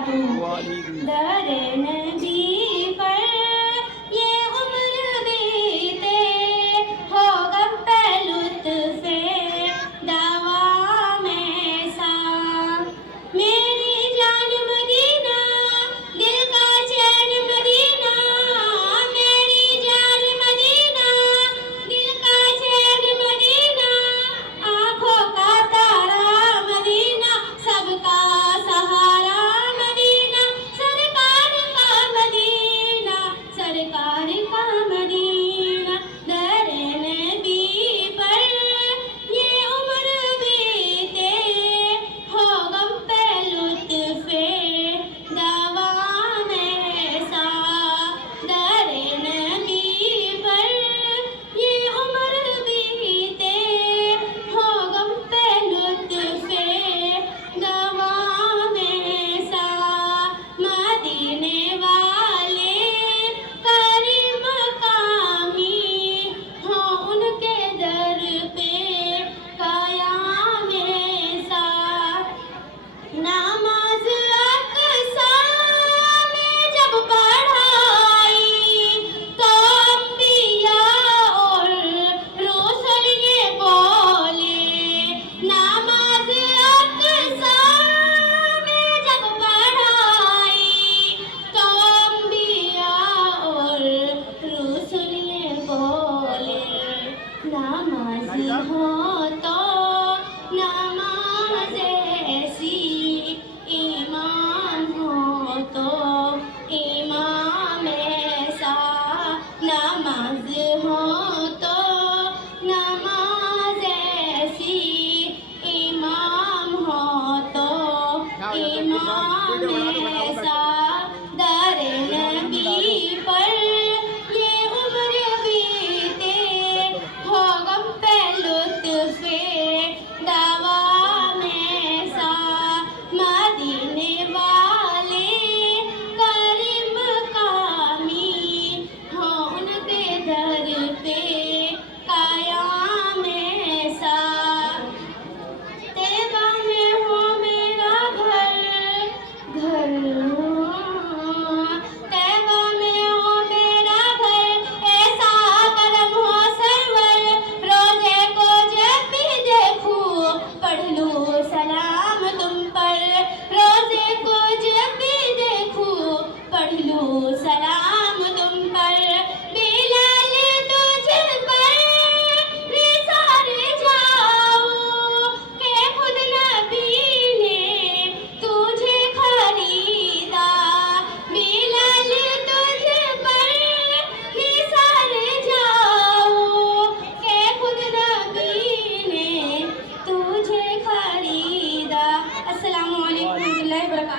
हूँ। दरे नबी पर ये उम्र बीते, हो गम पे लुत्फ़े दावा में सा। मेरी जान मदीना, दिल का चैन मदीना, मेरी जान मदीना, दिल का चैन मदीना, आँखों का तारा मदीना, सबका सहारा मदीना, सरकार का मदीना, सरकार का मदीना। दरे नबी पर ये उम्र बीते, हो गम पे लुत्फ़े दावा में सा। दरे नबी पर ये उम्र बीते, हो गम पे लुत्फ़े दावा में सा। मदीने वाले करीम कामी, हो उनके दर पे क़याम सा। नमाज अक़सा में जब पढ़ाई, तो अंबिया और रसूल ये बोले। नमाज अक़सा में जब पढ़ाई, तो अंबिया और रसूल ये बोले। नमाज हो तो नमाज ऐसी, ईमान हो तो इमाम ऐसा। नमाज हो तो नमाज ऐसी, इमाम हो तो इमाम ऐसा। दरे नबी पर ये उम्र बीते, हो गम पे लुत्फ़े दावा में सा। मदीने वाले करीम कामी, हो उनके दर पे क़याम सा। तैबा में हो मेरा घर, घर तैबा में हो मेरा घर, ऐसा करम हो सरवर, रोज़े को जब भी देखूं पढ़ लूं सलाम तुम पर। रोज़े को जब भी देखूं पढ़ लूं सलाम